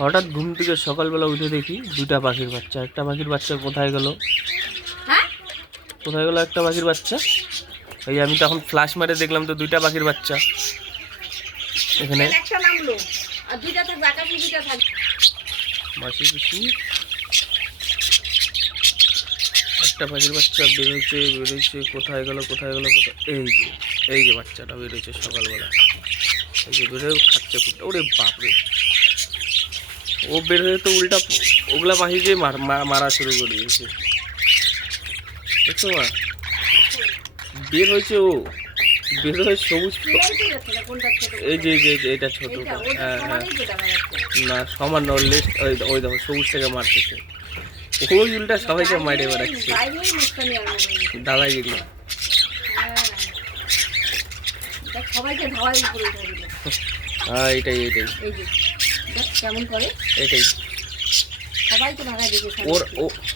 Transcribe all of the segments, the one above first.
হঠাৎ ঘুম থেকে সকালবেলা উঠে দেখি দুটা পাখির বাচ্চা। একটা পাখির বাচ্চা কোথায় গেল? হ্যাঁ? কোথায় গেল একটা পাখির বাচ্চা? এই আমি তখন ফ্লাশ মারে দেখলাম তো দুইটা পাখির বাচ্চা। এখানে একটা পাখির বাচ্চা বেরোচ্ছে বেরোচ্ছে কোথায় গেল কোথায় গেল কোথায়? এই যে এই যে বাচ্চাটা বেরোচ্ছে সকালবেলা। যে বেরোয় খাচ্ছে ফুটটা ওরে বাপরে। ও বের হয়ে তো উল্টা ওগুলা পাখিকে মার- মারা শুরু করে দিয়েছে। দেখছ মা? বের হয়েছে ও। বের হয়ে সবুজ এই যে এই যে এটা ছোট? হ্যাঁ হ্যাঁ। না সমান না লিস্ট ওই দেখো সবুজ থেকে মারতেছে। ওই উল্টা সবাইকে মাইরে বেড়াচ্ছে। হয়ে। দাদাগিরি হ্যাঁ দেখ, সবাইকে ধাওয়াই উপরে উঠে দিল। হ্যাঁ এটাই এটাই। এই যে কেমন করে। এটাই। সবাইকে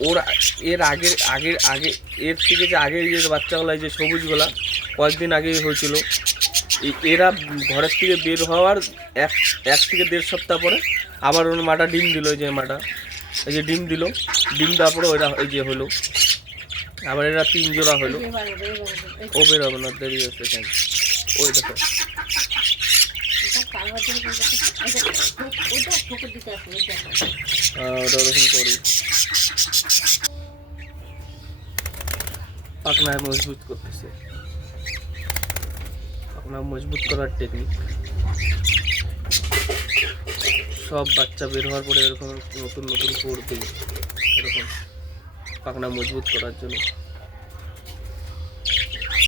ওর এর আগের আগের আগে এর থেকে যে আগের যে বাচ্চাগুলো যে সবুজগুলা কয়েকদিন আগেই হয়েছিল। এরা ঘরের থেকে বের হওয়ার এক এক থেকে দেড় সপ্তাহ পরে আবার ওর মাটা ডিম দিল যে মাটা। এই যে ডিম দিল। ডিম দেওয়ার পরে ওরা এই যে হলো। আবার এরা তিন জোড়া হলো। ও বের হবে না দেরি হচ্ছে ওই দেখো। মজবুত করতেছে। পাখনা মজবুত করার টেকনিক সব বাচ্চা বের হওয়ার পরে এরকম নতুন নতুন করবে এরকম পাখনা মজবুত করার জন্য।